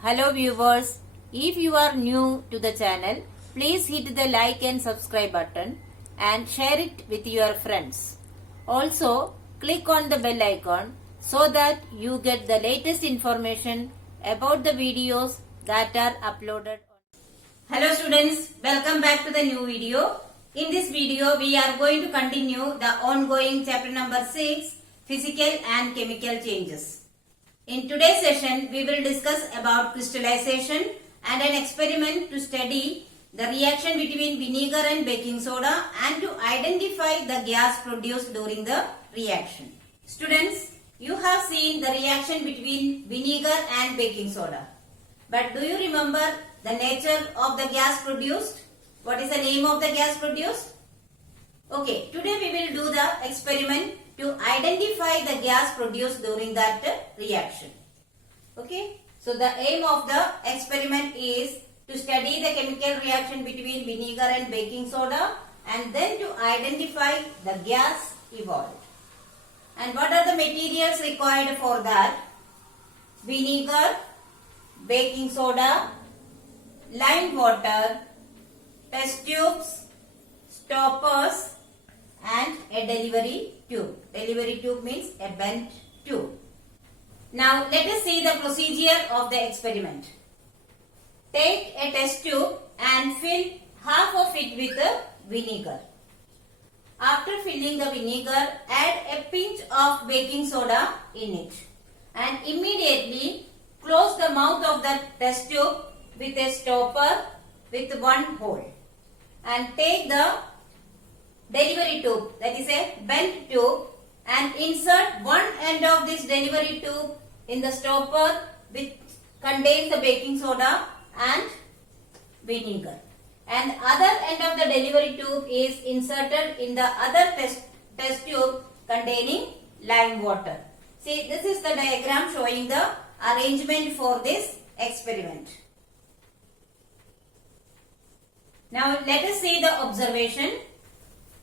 Hello viewers, if you are new to the channel, please hit the like and subscribe button and share it with your friends. Also, click on the bell icon so that you get the latest information about the videos that are uploaded. Hello students, welcome back to the new video. In this video, we are going to continue the ongoing chapter number 6, Physical and Chemical Changes. In today's session, we will discuss about crystallization and an experiment to study the reaction between vinegar and baking soda and to identify the gas produced during the reaction. Students, you have seen the reaction between vinegar and baking soda. But do you remember the nature of the gas produced? What is the name of the gas produced? Okay, today we will do the experiment to identify the gas produced during that reaction. Okay, so the aim of the experiment is to study the chemical reaction between vinegar and baking soda and then to identify the gas evolved. And what are the materials required for that? Vinegar, baking soda, lime water, test tubes, stoppers and a delivery tube. Delivery tube means a bent tube. Now let us see the procedure of the experiment. Take a test tube and fill half of it with vinegar. After filling the vinegar, add a pinch of baking soda in it and immediately close the mouth of the test tube with a stopper with one hole and take the delivery tube, that is a bent tube, and insert one end of this delivery tube in the stopper which contains the baking soda and vinegar, and other end of the delivery tube is inserted in the other test tube containing lime water. See, this is the diagram showing the arrangement for this experiment. Now let us see the observation.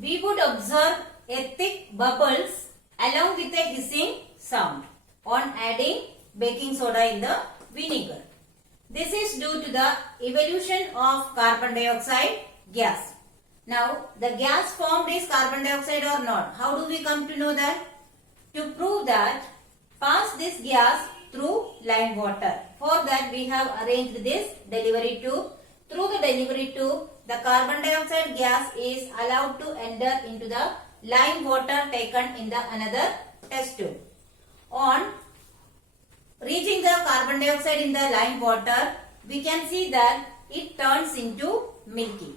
We would observe a thick bubbles along with a hissing sound on adding baking soda in the vinegar. This is due to the evolution of carbon dioxide gas. Now the gas formed is carbon dioxide or not? How do we come to know that? To prove that, pass this gas through lime water. For that we have arranged this delivery tube. Through the delivery tube, the carbon dioxide gas is allowed to enter into the lime water taken in the another test tube. On reaching the carbon dioxide in the lime water, we can see that it turns into milky.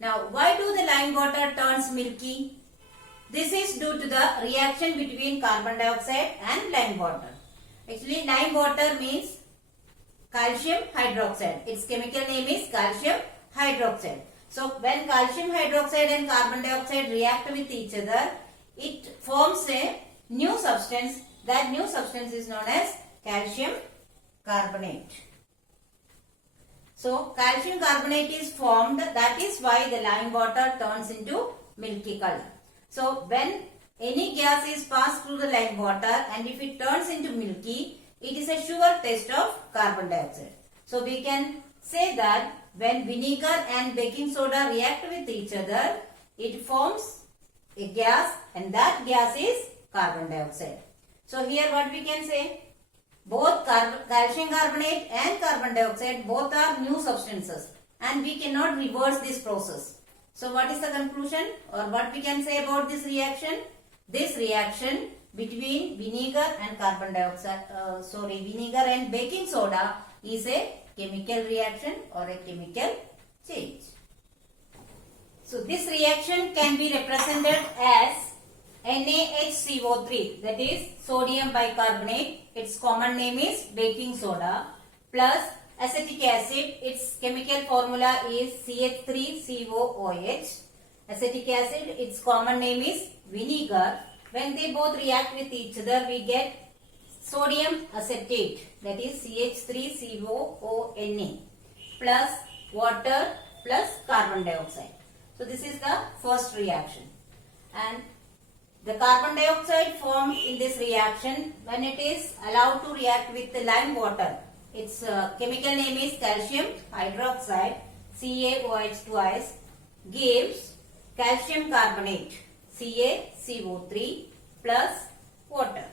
Now, why do the lime water turns milky? This is due to the reaction between carbon dioxide and lime water. Actually, lime water means calcium hydroxide. Its chemical name is calcium hydroxide. So when calcium hydroxide and carbon dioxide react with each other, it forms a new substance. That new substance is known as calcium carbonate. So calcium carbonate is formed. That is why the lime water turns into milky color. So when any gas is passed through the lime water and if it turns into milky, it is a sure test of carbon dioxide. So we can say that when vinegar and baking soda react with each other, it forms a gas and that gas is carbon dioxide. So here what we can say, both calcium carbonate and carbon dioxide both are new substances and we cannot reverse this process. So what is the conclusion or what we can say about this reaction? This reaction between vinegar and carbon dioxide, vinegar and baking soda is a chemical reaction or a chemical change. So this reaction can be represented as NaHCO3, that is sodium bicarbonate. Its common name is baking soda, plus acetic acid. Its chemical formula is CH3COOH. Acetic acid, its common name is vinegar. When they both react with each other, we get sodium acetate, that is CH3COONA, plus water plus carbon dioxide. So this is the first reaction. And the carbon dioxide formed in this reaction, when it is allowed to react with the lime water, its chemical name is calcium hydroxide, CaOH twice, gives calcium carbonate, CaCO3 plus water.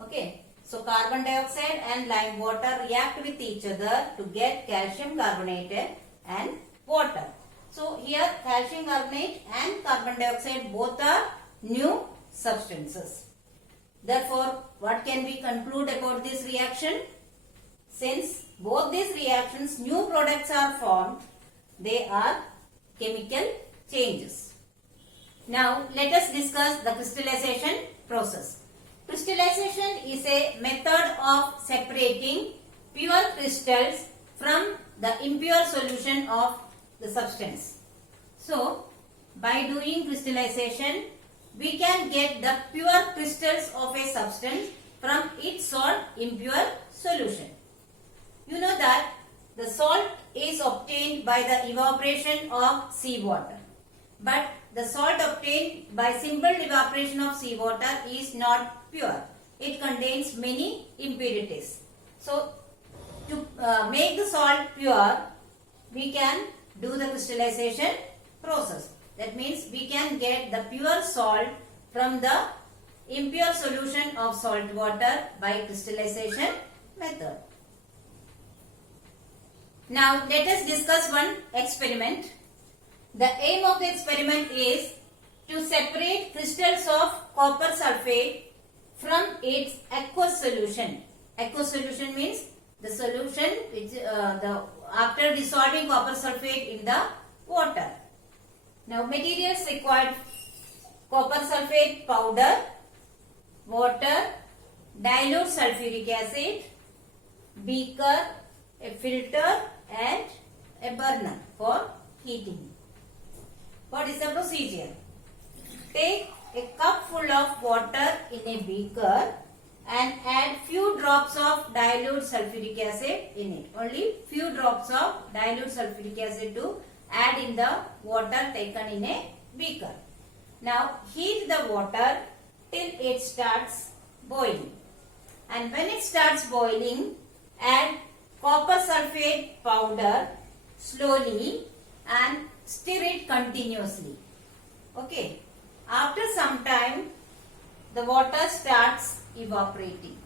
Okay, so carbon dioxide and lime water react with each other to get calcium carbonate and water. So here calcium carbonate and carbon dioxide both are new substances. Therefore, what can we conclude about this reaction? Since both these reactions new products are formed, they are chemical changes. Now let us discuss the crystallization process. Crystallization is a method of separating pure crystals from the impure solution of the substance. So, by doing crystallization, we can get the pure crystals of a substance from its salt impure solution. You know that the salt is obtained by the evaporation of seawater. But the salt obtained by simple evaporation of seawater is not pure. It contains many impurities. So, to make the salt pure, we can do the crystallization process. That means we can get the pure salt from the impure solution of salt water by crystallization method. Now let us discuss one experiment. The aim of the experiment is to separate crystals of copper sulfate from its aqueous solution. Aqueous solution means the solution which after dissolving copper sulfate in the water. Now materials required: copper sulfate powder, water, dilute sulfuric acid, beaker, a filter and a burner for heating. What is the procedure? Take a cup full of water in a beaker and add few drops of dilute sulfuric acid in it. Only few drops of dilute sulfuric acid to add in the water taken in a beaker. Now heat the water till it starts boiling. And when it starts boiling, add copper sulfate powder slowly and stir it continuously. Okay. After some time, the water starts evaporating.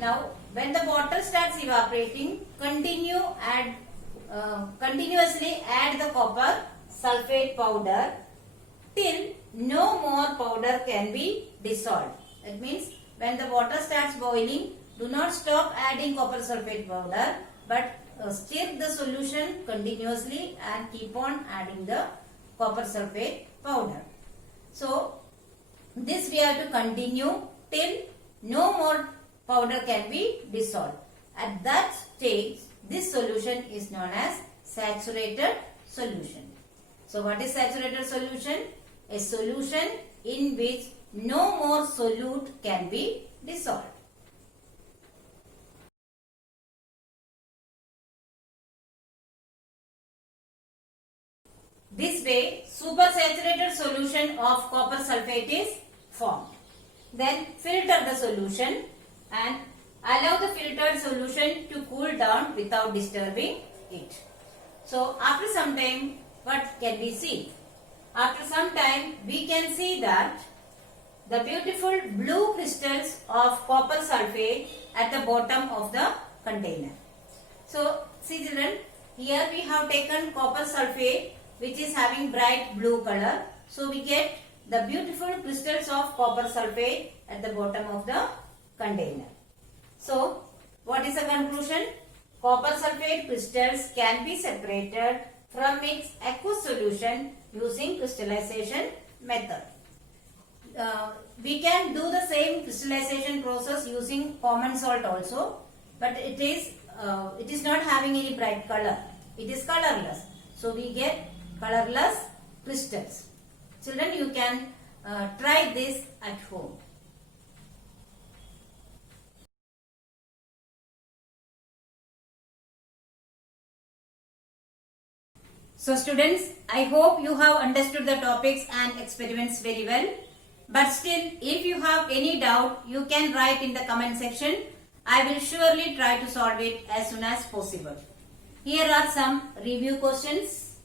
Now, when the water starts evaporating, continuously add the copper sulfate powder till no more powder can be dissolved. That means when the water starts boiling, do not stop adding copper sulfate powder, but stir the solution continuously and keep on adding the copper sulfate powder. So, this we have to continue till no more powder can be dissolved. At that stage, this solution is known as saturated solution. So, what is saturated solution? A solution in which no more solute can be dissolved. This way, supersaturated solution of copper sulfate is formed. Then filter the solution and allow the filtered solution to cool down without disturbing it. So, after some time, what can we see? After some time, we can see that the beautiful blue crystals of copper sulfate at the bottom of the container. So, see children, here we have taken copper sulfate which is having bright blue color. So, we get the beautiful crystals of copper sulfate at the bottom of the container. So, what is the conclusion? Copper sulfate crystals can be separated from its aqueous solution using crystallization method. We can do the same crystallization process using common salt also, but it is not having any bright color. It is colorless. So, we get colorless crystals. Children, you can try this at home. So students, I hope you have understood the topics and experiments very well. But still, if you have any doubt, you can write in the comment section I will surely try to solve it as soon as possible. Here are some review questions.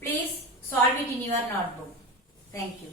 Please solve it in your notebook. Thank you.